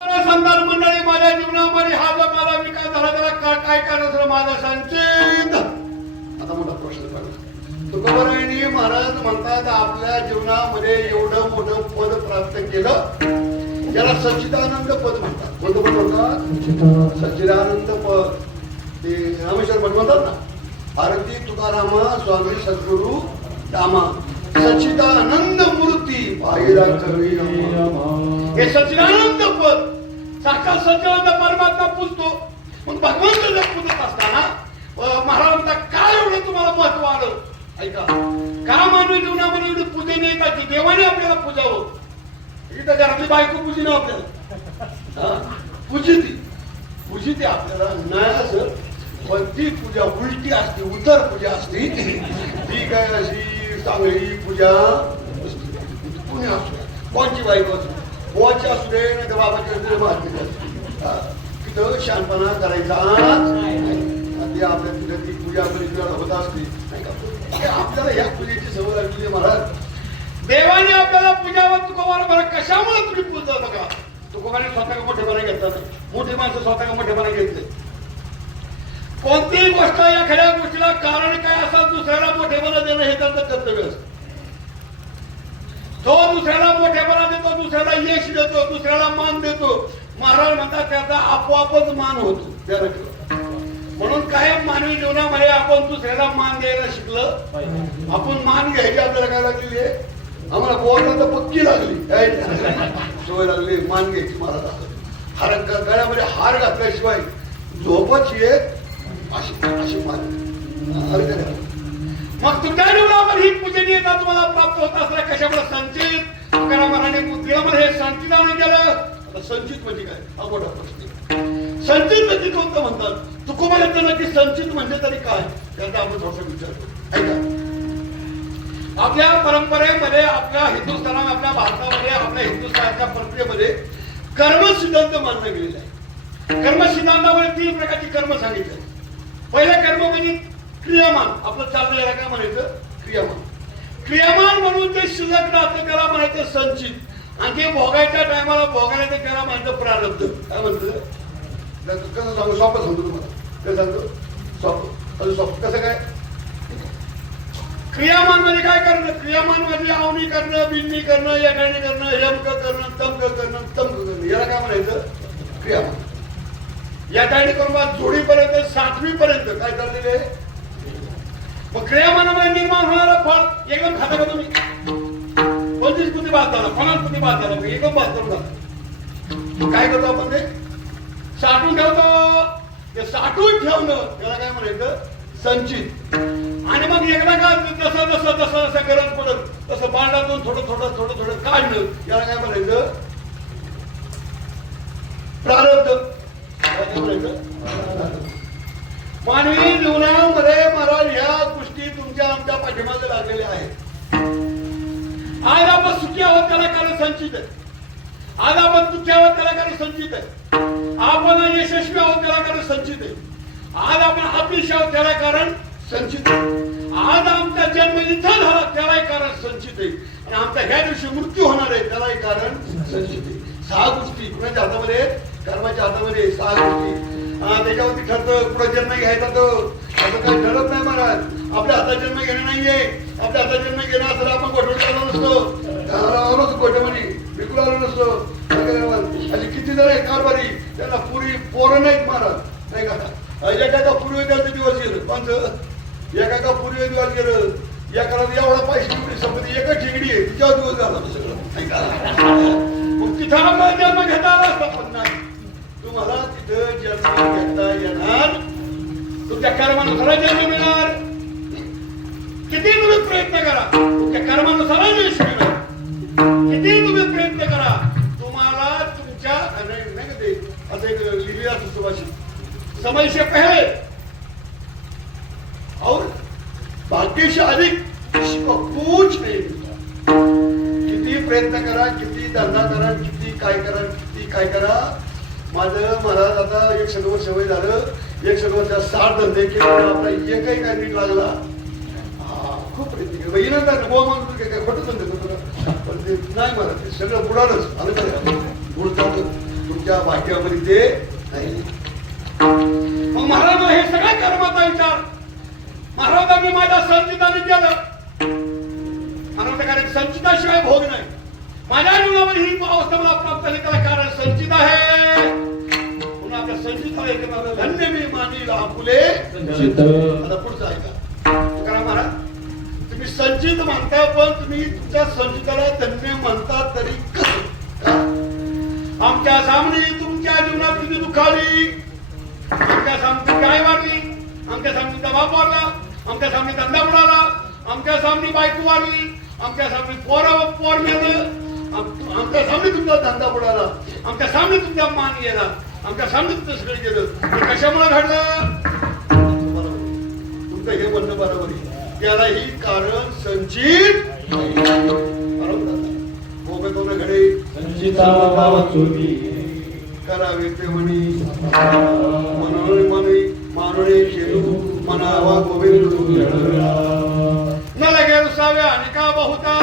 संतान मंडळी, माझ्या जीवनामध्ये हा जो माझा विकास झाला त्याला काय कारण माझा संचित. आता मोठा प्रश्न पडला. तुकोबारायांनी महाराज म्हणतात आपल्या जीवनामध्ये एवढं मोठं पद प्राप्त केलं ज्याला सच्चिदानंद पद म्हणतात. कोणतं पद म्हणतात? सच्चिदानंद पद. ते रामेश्वर भट म्हणतात ना, भारती तुकारामा स्वामी सद्गुरु रामा सच्चिदानंद मूर्ती पाहिला कवी. हे सच्चिदानंद पद साक्षात सच्चिदानंद परमात्मा पूजतो. पण भगवंत जर पूजत असताना महाराज म्हणतात काय एवढं तुम्हाला महत्व आलं. ऐका, का मानवी जीवनामध्ये एवढी पूजने येतात की देवाने आपल्याला पूजावं. इथं घरातली बायको पूजी आपल्याला पूजिती आपल्याला नाही असं, पण ती पूजा उलटी असते, उतर पूजा असते. ती काय अशी चांगली पूजा कुणी असू, कोणची बायको असू, बुवाची असू दे नाही तर बाबाची असू दे, महात्म्याची असू दे, तिथं शानपणा करायचा ती आपल्या तिथं ती पूजा होत असते. आपल्याला ह्या पूजेची सवय लागली. महाराज देवाने आपल्याला पूजावर तुकोबाला बरं कशामुळे तुम्ही पूजता बघा. तुकोबाने स्वतः मोठेपणा घेतला नाही. मोठी माणसं स्वतः मोठेपणा घेतले. कोणतीही गोष्ट या खऱ्या गोष्टीला कारण काय असं दुसऱ्याला मोठेपणा देणं हे त्यांचं कर्तव्य असतं. तो दुसऱ्याला मोठेपणा देतो, दुसऱ्याला यश देतो, दुसऱ्याला मान देतो. महाराज म्हणतात त्याचा आपोआपच मान होतो. म्हणून कायम मानवी जीवनामध्ये आपण दुसऱ्याला मान द्यायला शिकलं. आपण मान घ्यायची आपल्याला काय लागली आहे, आम्हाला बोलणं तर पक्की लागली, सवय लागली मान घ्यायची. महाराज हार गळ्यामध्ये हार घातल्याशिवाय झोपच येत अशी मान. मग तुमच्या जीवनामध्ये ही पूजनीयता तुम्हाला प्राप्त होत असल्या कशामुळे संचित. तुकारामाने बुद्धीमध्ये हे संचिताने केलं. आता संचित म्हणजे काय हा मोठा प्रश्न. संचित म्हणजे कोणतं म्हणतात. तुकोबा येतं की संचित म्हणजे तरी काय त्याचा आपण थोडासा विचार करू. ऐका, आपल्या परंपरेमध्ये, आपल्या हिंदुस्थानात, आपल्या भारतामध्ये, आपल्या हिंदुस्थानाच्या प्रक्रियेमध्ये कर्म सिद्धांत मानला गेलेला आहे. कर्म सिद्धांतामध्ये 3 प्रकारची कर्म सांगितले. पहिलं कर्म म्हणजे क्रियामान. आपलं चाललं याला काय म्हणायचं, क्रियामान. क्रियामान म्हणून ते शिल्लक राहतं त्याला म्हणायचं संचित. आणि ते भोगायच्या टायमाला भोगायला ते त्याला म्हणायचं प्रारब्ध. काय म्हणतं कसं सांगू, सोपं सांगतो तुम्हाला. काय सांगतो, सोपं कसं काय. क्रियामान म्हणजे काय करणं. क्रियामान म्हणजे आवणी करणं, बिन्नी करणं, यागाणी करणं, यमक करणं, तमक करणं, तमक करणं, याला काय म्हणायचं क्रियामान. या टायणी करून जोडीपर्यंत 7वी पर्यंत काय चाललेले. मग क्रियामानामध्ये निर्माण होणारा फळ एकदम खाता का तुम्ही. 25 पुती भात झाला, 50 पुती भात झाला, एकदम भात करून जातो. काय करतो आपण ते साठवून ठेवतो. ते साठवून ठेवणं त्याला काय म्हणायचं संचित. आणि मग एकदा का जसं जसं जसं जसं गरज पडत तसं बांधातून थोडं थोडं थोडं थोडं काढणं याला काय म्हणायचं प्रारब्ध. मानवी जीवनामध्ये महाराज ह्या गोष्टी तुमच्या आमच्या पाठीमागे लागलेल्या आहेत. आज आपण सुखी आहोत त्याला कारण संचित आहे. आज आपण दुःखी आहोत त्याला कारण संचित आहे. आपण यशस्वी आहोत त्याला कारण संचित आहे. आज आपण अपयशी आहोत त्याला कारण संचित आहे. आज आमचा जन्म इथं झाला त्यालाही कारण संचित आहे. आणि आमचा ह्या दिवशी मृत्यू होणार आहे त्यालाही कारण संचित आहे. 6 गोष्टी कुणाच्या हातामध्ये, कर्माच्या हातामध्ये 6 गोष्टी. त्याच्यावरती ठरतं पुढे जन्म घ्यायचा. तो असं काही ठरत नाही महाराज. आपल्या हातात जन्म घेणं नाहीये. आपल्या हातात जन्म घेणं असं आपण गोठवून आलो नसतो. गोठ्यामध्ये बिलकुल आलो नसतो. अशी किती जण आहे कारभारी त्यांना पुरी पोरं नाहीत महाराज. नाही का, एका पूर्वी त्यांचं दिवस गेलं. पण एका पूर्वी दिवस गेलं. या काळात एवढा पैसे संपत्ती एकच ठिकडी आहे तिच्यावर दिवस झाला सगळं. नाही का, मग तिथं आपल्याला जन्म घेता आला असता. पण नाही, तुम्हाला तिथं जन्म घेता येणार. तुमच्या कर्मानुसार जन्म मिळणार. किती तुम्ही प्रयत्न करा तुमच्या कर्मानुसार यश मिळणार. किती तुम्ही प्रयत्न करा तुम्हाला तुमच्या नाही का ते असं एक लिहिलेलं असतं सुभाषित, समय से पहले और भाग्य से अधिक किसी को कुछ नहीं मिलता. किती प्रयत्न करा, किती धंदा करा, किती काय करा, किती काय करा. माझं महाराज आता 100 वर्ष वय झालं. 100 वर्षात 60 धंदे केले. आपला एकही काय नीट लागला. खूप प्रयत्न केला. येणार अनुभव मानतो काय खोटं धंदे करतो. पण ते नाही मला ते सगळं बुडालच. आलं बुडतात तुमच्या भाग्यामध्ये ते नाही. मग महाराज हे सगळ्या कर्माचा विचार महाराजांनी माझ्या संचिताने केलं. महाराज कारण संचिताशिवाय भोग नाही. माझ्या जीवनामध्ये ही अवस्था मला प्राप्त झाली त्याला कारण संचित आहे. पुन्हा आपल्या संचिताला एक धन्य मी मानील आपुले संचित. आता पुढचं ऐका. करा महाराज तुम्ही संचित म्हणता पण तुम्ही तुमच्या संचिताला धन्य म्हणता तरी कसं? आमच्या सामने तुमच्या जीवनात किती दुःख आली. आमच्या सामने काय वाढली. आमच्या सामने दबाव वाढला. आमच्या सामने धंदा बुडाला. आमच्या सामने बायको वाढली. आमच्या सामने पोर मिळालं. आमच्या सामने तुमचा धंदा बुडाला. आमच्या सामने तुमचा मान गेला. आमच्या सामने तुमचं सगळं गेलं. हे कशामुळे घडलं? तुमचं हे म्हणणं बरोबर आहे. त्यालाही कारण संचित बरोबर घडे संचिता करावे ते म्हणी मनोळे मानोळे शेलू मनावा गोविंद न लगे रुसावे आणि का बहुता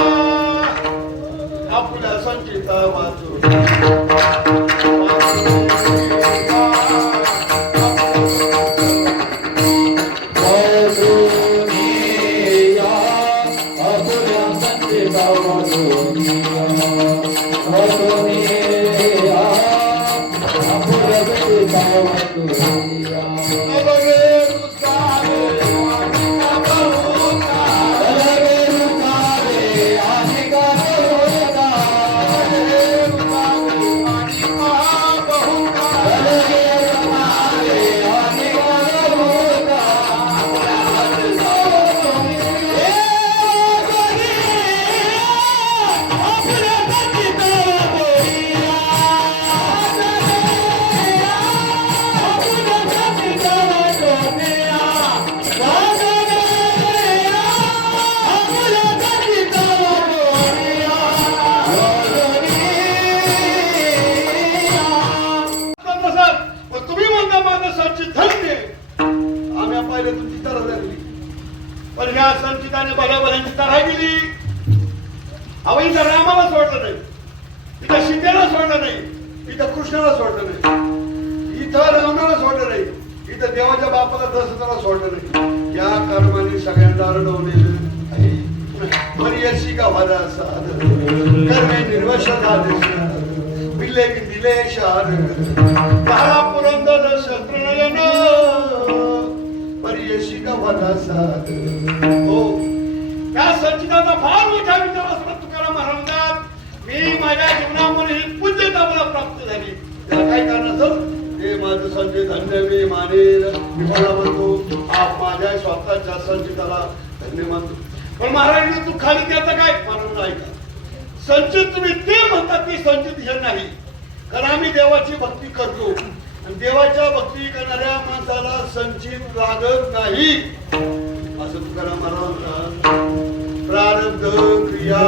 आपल्या संचिता वाचू. पण ह्या संचिताने भल्याभल्यांची तराई दिली. अहो इथं रामाला सोडलं नाही. इथं सीतेला सोडलं नाही. इथं कृष्णाला सोडलं नाही. इथं रावणाला सोडलं नाही. इथं देवाच्या बापाला दशरथाला सोडलं नाही. या कर्माने सगळ्यांना रडवलेलं आहे. मर्याशी गावाला साध कर्मे निर्वशता बिल्ले दिले शार काळा पुरंदर शस्त्रनयन मर्याशी गावाला साध. हो त्या संचिताचा फार मोठा विचार असतात तुकाराम महाराजांना. मी माझ्या जीवनामध्ये ही पूज्यता मला प्राप्त झाली. त्याला काय कारण असेल ते माझं संचित धन्य मी मानेल. मी मला म्हणतो आप माझ्या स्वतःच्या संचिताला धन्य मानतो. पण महाराजांनी तू खाली त्याचं काय म्हणून ऐका. संचित तुम्ही ते म्हणतात की संचित हे नाही. कारण आम्ही देवाची भक्ती करतो आणि देवाच्या भक्ती करणाऱ्या माणसाला संचित लागत नाही असं तुकाराम महाराज. प्रारब्ध क्रिया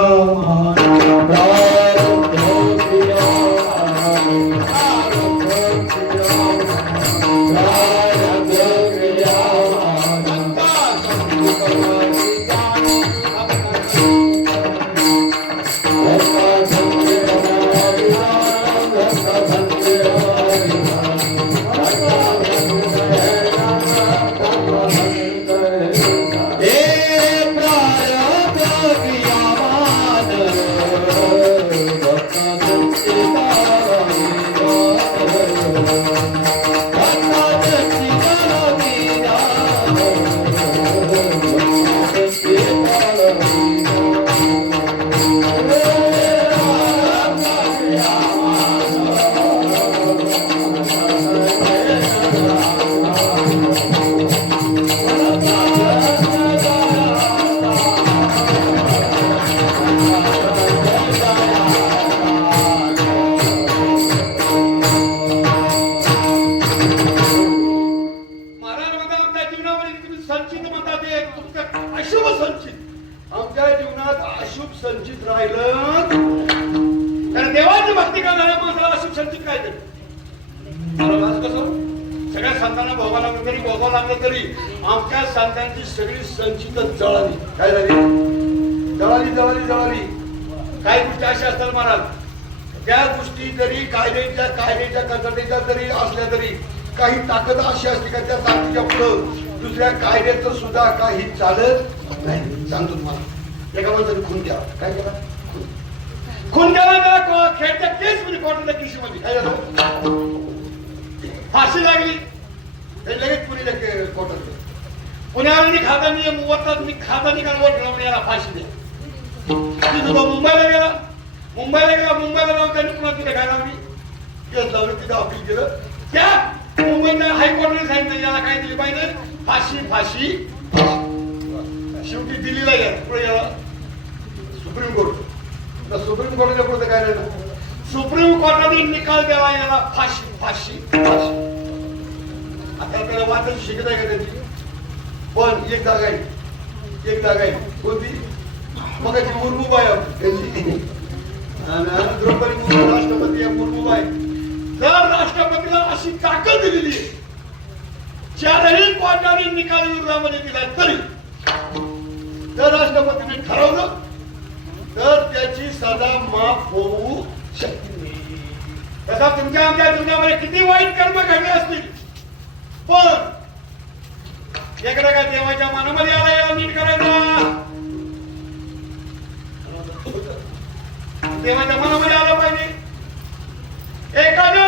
आमच्या संतांची सगळी संचित जळाली. काय झाली? जळाली. काय गोष्टी अशा असतात महाराज त्या गोष्टी जरी कायद्याच्या कचऱ्याच्या जरी असल्या तरी काही ताकद अशी असते का त्या ताकदीच्या पुढं दुसऱ्या कायद्याचं सुद्धा काही चालत नाही. सांगतो तुम्हाला, एका माणसाने खून केला. काय केला? खून केला. त्याला खेळच्या केस मध्ये कोर्टाच्या किशीमध्ये काय झालं? फाशी लागली. लगेच पुण्याच्या कोर्टात पुण्यावर खातानी का वोट लावून याला फाशी द्या. तिथं मुंबईला गेला. मुंबईला जाऊन त्यांनी पुन्हा तिथे काय लावली? केस लावली. तिथं अपील केलं. त्या मुंबईच्या हायकोर्टाने सांगितलं याला काय दिली पाहिजे? फाशी. शेवटी दिल्लीला गेला. पुढे गेला सुप्रीम कोर्ट. सुप्रीम कोर्टाच्या पुढे काय झालं? सुप्रीम कोर्टाने निकाल द्यावा याला फाशी. आता त्याला वाचायची शिकत आहे का त्याची? पण एक जागा आहे कोणती? मग मुर्मूबाई त्यांची द्रौपदी मुर्मू राष्ट्रपती आहे. मुर्मूबाई जर राष्ट्रपतीला अशी ताकद दिलेली आहे, चारही कोर्टाने निकाल विरोधामध्ये दिला तरी जर राष्ट्रपतीने ठरवलं तर त्याची सजा माफ होऊ शकते. तसा तुमच्या आमच्या जीवनामध्ये किती वाईट कर्म घडले असतील, पण एखादा काय देवाच्या मनामध्ये आला याला नीट करायचा. देवाच्या मनामध्ये आलं पाहिजे. एखाद्या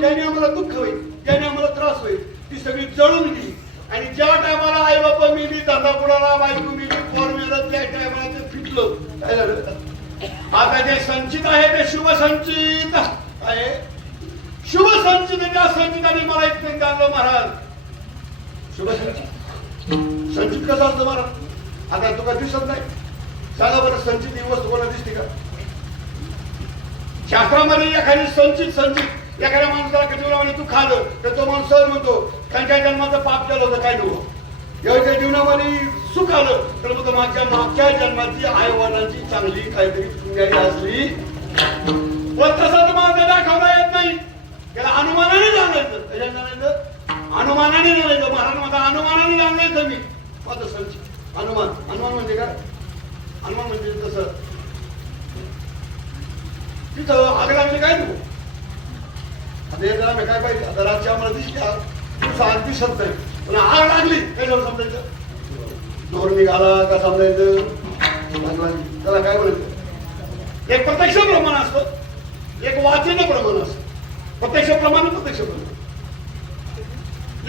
ज्याने आम्हाला दुःख होईल, ज्याने आम्हाला त्रास होईल, ती सगळी जळून गेली. आणि ज्या टायमाला आई बापा मिली, धंदा बुडाला, बायको मिली, पोर मिळत, त्या टायमाला ते फिटलं. काय झालं? आता जे संचित आहे ते शुभ संचित आहे. शुभ संचित, त्या संचिताने मला इथपर्यंत आणलं महाराज. शुभ संचित, संचित कसा असतो महाराज? आता तुका दिसत नाही. सांगा बरं, संचित ही वस्तू कोणाला दिसते का? शास्त्रामध्ये एखादी संचित एखाद्या माणसाला जीवनामध्ये तू खाल्लं तर तो माणूस सहज म्हणतो त्यांच्या जन्माचं पाप केलं होतं काय नव्हतं. याच्या जीवनामध्ये सुख आलं तर मग माझ्या मागच्या जन्माची आई वडिलांची चांगली काहीतरी पुण्याची असली. पण तसं तुम्हाला दाखवता येत नाही. त्याला अनुमानाने जाणायचं. त्याच्या जाणायचं अनुमानाने जाणायचं. महाराज माझा अनुमानाने जाणायचं. मी माझं संचित अनुमान म्हणजे काय? अनुमान म्हणजे कसं तिथं आग लागली काय नको. आता हे जरा काय आता रातच्यामुळे दिसल्या तू सांग दिसत नाही पण आग लागली काय झालं समजायचं दोर निघाला का समजायचं त्याला काय म्हणायचं एक प्रत्यक्ष प्रमाण असतं एक वाचन प्रमाण असतं प्रत्यक्ष प्रमाण प्रत्यक्ष प्रमाण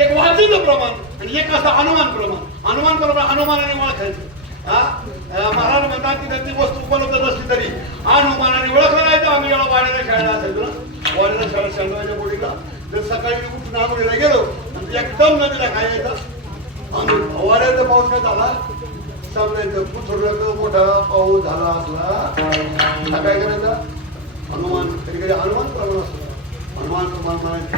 एक वाचन प्रमाण आणि एक असं अनुमान प्रमाण अनुमानाने ओळखायचं महाराज म्हणतात की त्यांची वस्तू उपलब्ध नसली तरी अनुमानाने ओळखायचं आम्ही याला वाड्याला खेळायला असायचो ना वाड्याला शाळा शांडवायच्या बोडीला जर सकाळी उठून आंघोळीला गेलो आणि एकदम नदीला काय यायचं वाड्याचा पाऊस काय झाला समजायचं पुथुरला मोठा पाऊस झाला असला काय करायचा हनुमान कधी कधी हनुमान प्रमाण असतो हनुमान प्रमाण म्हणायचं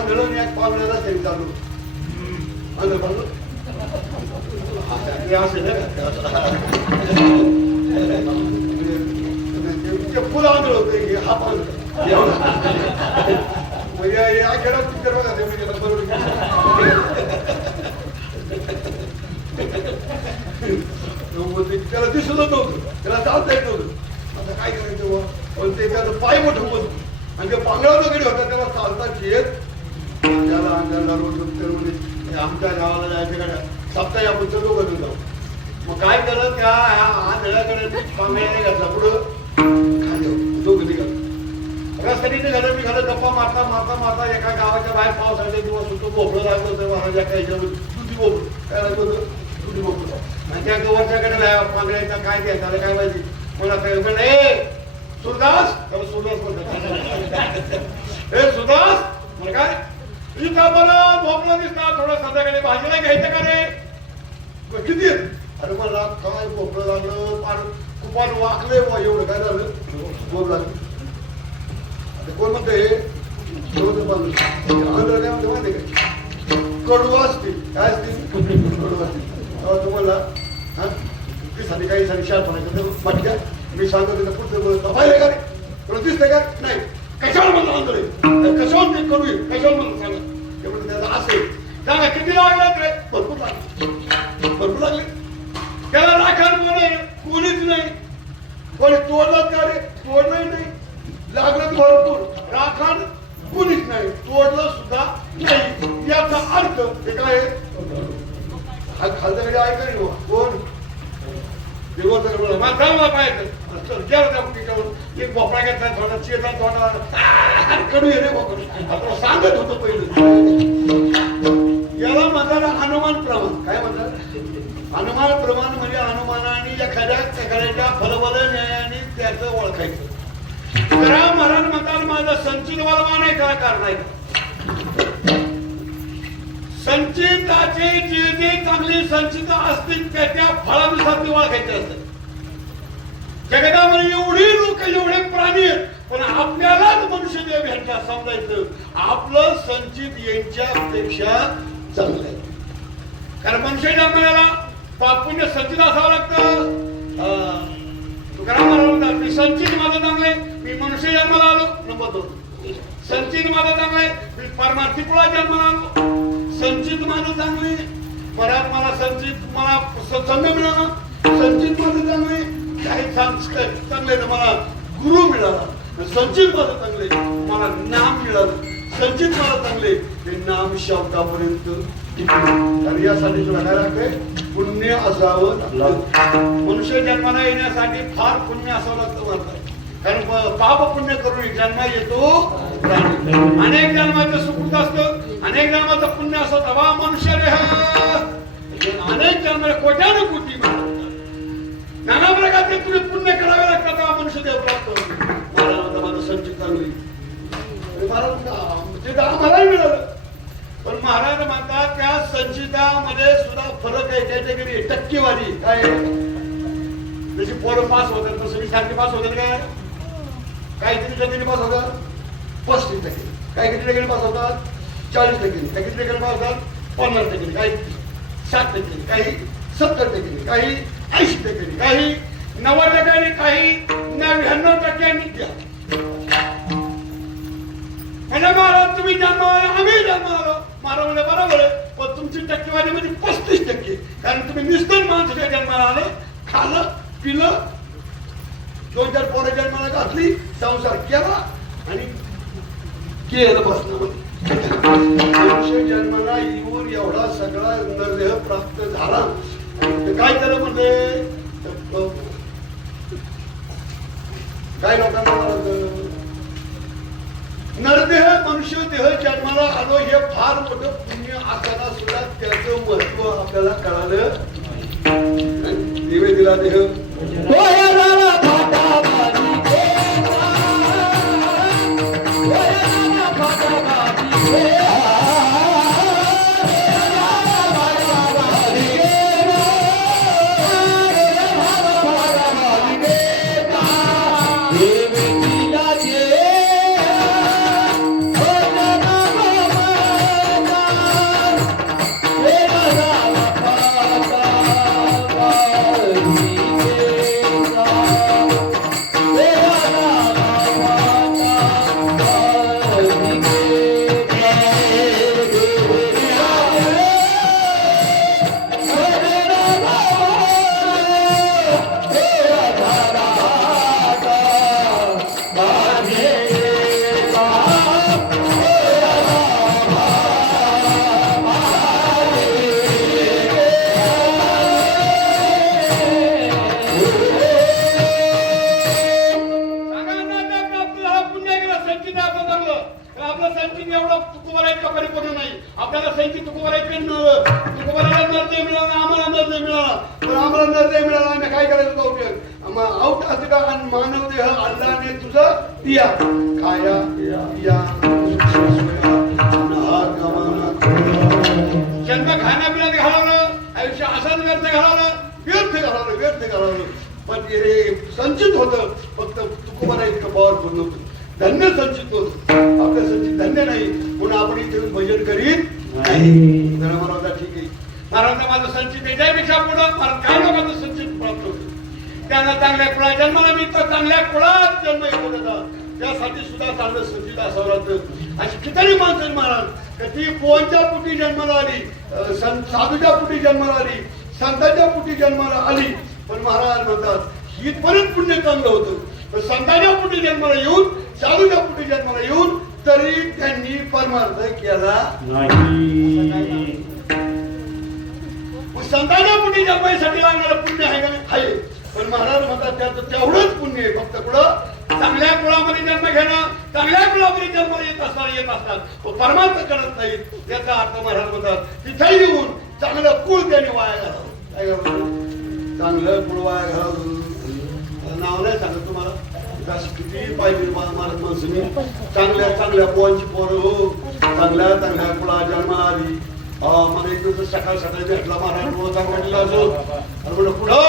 आंधळून एक पावण्याला तरी चालू आंधळ पाहतो फुलं आंधळ होते हा पांढळ या खेळात पिक्चर बघा त्याला दिसत नव्हतं त्याला चालता येत नव्हतं आता काय करायचं पण ते त्याचं पाय मोठं होत आणि ते पांगळा वगैरे होता त्याला चालताच येत त्याला अंगाला रोड म्हणजे आमच्या गावाला जायचं गाड्या सप्ताही आपण दोघं जाऊ मग काय करत त्या आंधळ्याकडे पांगळ्याने घातला पुढं दोघं निघालं रस्त्याने निघालं मी घालं गप्पा मारता मारता मारता एका गावाच्या बाहेर पावसाचे दिवस होतो भोपळं लागलं होतं महाराजा काय दुधी भोपळं काय लागलं होतं दुधी भोपळं आणि त्या गवरच्याकडे पांगळ्याचा काय घ्यायचं काय माहिती मला काय म्हणलं ए सुरदास त्याला सुरदास म्हणतात हे सुरदास म्हण काय इथं मला भोपळा दिसता थोडं संध्याकाळी भाजीला घ्यायचं का रे किती अरे मला काय भोपळं लागलं पार कुपान वाकले एवढं काय झालं भोप लागलं कोण म्हणते काय म्हणते माहिती काय कडू असतील काय असतील कडू असतील तुम्हाला हा ती साठी काही साठी शाळा म्हणायचं वाटक्या मी सांगतो तिथं पुढचं पाहिजे का रे तुला दिसतंय का नाही कशावर म्हणलं आंधळे कशावर ते करू कशावर म्हणलं सांगा ते म्हणलं त्याचा असेल सांगा किती लागला रे भरपूर लागले त्याला राखण कोणीच नाही कोणी तोडलं का रे तोडलंही नाही लागलं भरपूर राखण कोणीच नाही तोडलं सुद्धा नाही याचा अर्थ हे काय खालच्या कडे ऐकाय कोण एक भोपळा घेतला थोडा चेता थोडा कडू रे आपण सांगत होतो पहिलं याला म्हणतात हनुमान प्रमाण काय म्हणतात हनुमान प्रमाण म्हणजे हनुमानाने एखाद्या फलबल न्यायाने त्याचं ओळखायचं महाराज म्हणतात माझं संचित बलवान आहे त्याला कारण आहे संचिताचे जे जे चांगली संचित असतील त्या फळानुसार ते ओळखायचे असतात जगतामध्ये एवढी लोक एवढे प्राणी आहेत पण आपल्यालाच मनुष्य देव यांच्या समजायचं आपलं संचित यांच्यापेक्षा चांगलं आहे कारण मनुष्य जन्माला पाप पुण्य संचित असावं लागतं तुकाराम महाराज मी संचित माझं चांगलंय मी मनुष्य जन्माला आलो नंबर 2 संचित माझं चांगलंय मी परमार्थी कुळा जन्माला आलो संचित माझं चांगलंय परत मला संचित मला संघ मिळाला संचित माझं चांगलंय काही संस्कार चांगले तर मला गुरु मिळाला संचित माझं चांगले मला नाम मिळालं संचित मला चांगले ते नाम शब्दापर्यंत आणि यासाठी तुला काय लागते पुण्य असावं मनुष्य जन्माला येण्यासाठी फार पुण्य असावं लागतं म्हणतात कारण पाप पुण्य करून जन्म येतो अनेक जन्माचं सुकृत असतं अनेक जन्माचं पुण्य असतं तेव्हा मनुष्य अनेक जन्म कोट्यानं कोटी नाना प्रकारचे तुम्ही पुण्य करावे लागतात तेव्हा मनुष्य देव प्राप्त होतो मला माझं संचित चांगली ते आम्हालाही मिळालं पण महाराज म्हणतात त्या संचितामध्ये सुद्धा फरक आहे त्याच्याकडे टक्केवारी काय जशी पोरं पास होतात तसं मी सारखे पास होतात काय काही किती टक्के पास होतात 35% काही किती टक्के पास होतात 40% काही किती टक्के पास होतात 50% काही 60% काही 70% काही 80% काही 90% काही 99% महाराज तुम्ही जन्म आम्ही जन्म आलो महाराज म्हणजे बरोबर आहे पण तुमची टक्केवारी म्हणजे 35% कारण तुम्ही निस्तन माणसाच्या जन्माला आले खाल्लं पिलं 2-4 पोरं जन्माला घातली संसार केला आणि केलं बसणं मनुष्य जन्माला येऊन एवढा सगळा नरदेह प्राप्त झाला. काय त्याला म्हणले, काय लोकांना नरदेह मनुष्य देह जन्माला आलो हे फार मोठं पुण्य असताना सुद्धा त्याचं महत्व आपल्याला कळालं. देवे दिला देह मानव देह अल्लाने तुझं दिया खाया पिया जन्म खाण्यापिण्यात घालवलं, आयुष्य असंच व्यर्थ घालवलं. पण हे संचित होतं, फक्त तुकोबाला इतकं पॉवरफुल नव्हतं, धन्य संचित होतं. आपलं संचित धन्य नाही म्हणून आपण इथे भजन करीत नाही. महाराज ठीक आहे, महाराज माझं संचित याच्यापेक्षा पुढं काही लोकांचं संचित प्राप्त होतं. त्यांना चांगल्या कुळात जन्माला मिळतं, चांगल्या कुळात जन्म येतो त्याचा, त्यासाठी सुद्धा चांगलं संचित असावं लागतं. अशी कितीतरी माणसं महाराज कधी पोहनच्या पोटी जन्माला आली, साधूच्या पोटी जन्माला आली, संतांच्या पोटी जन्माला आली, पण महाराज म्हणतात इथपर्यंत पुण्य चांगलं होतं. पण संतांच्या पोटी जन्माला येऊन, साधूच्या पोटी जन्माला येऊन तरी त्यांनी परमार्थ केला नाही. संतांच्या पोटी जन्मासाठी लागणारं पुण्य आहे का नाही? आहे. पण महाराज म्हणतात त्याचं तेवढंच पुण्य आहे, फक्त कुठं चांगल्या कुळामध्ये जन्म घेणं, चांगल्या कुळामध्ये जन्म येत असतात, परमार्थ करत नाहीत. त्याचा अर्थ महाराज म्हणतात तिथे येऊन चांगलं कुळ त्याने वाया घालावं. काय घालावं? चांगलं कुळ वाया घालावं. नाव नाही सांगत तुम्हाला, किती पाहिजे महाराज माणसं. चांगल्या पोहांची पोरं हो, चांगल्या कुळा जन्म आली. मला एक दिवस सकाळ भेटला महाराज म्हटलं असो, अरे म्हणलं कुठं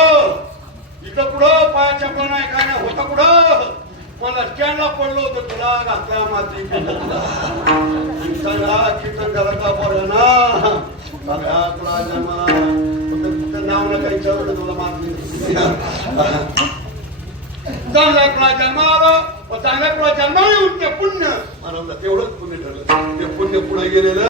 इकडं कुठं पाया चपला नाही काय नाही होता कुठं. मला स्टँडला पडलो होतं, तुला घातला माती चांगला कीर्तन करायचा बरं ना. चांगल्या कुळा जन्म नाव ना काही विचारलं तुला माती. चांगल्या कुळा जन्म आलं, चांगल्या कुळा जन्म येऊन ते पुण्य मला तेवढंच पुण्य ठरलं. ते पुण्य पुढे गेलेलं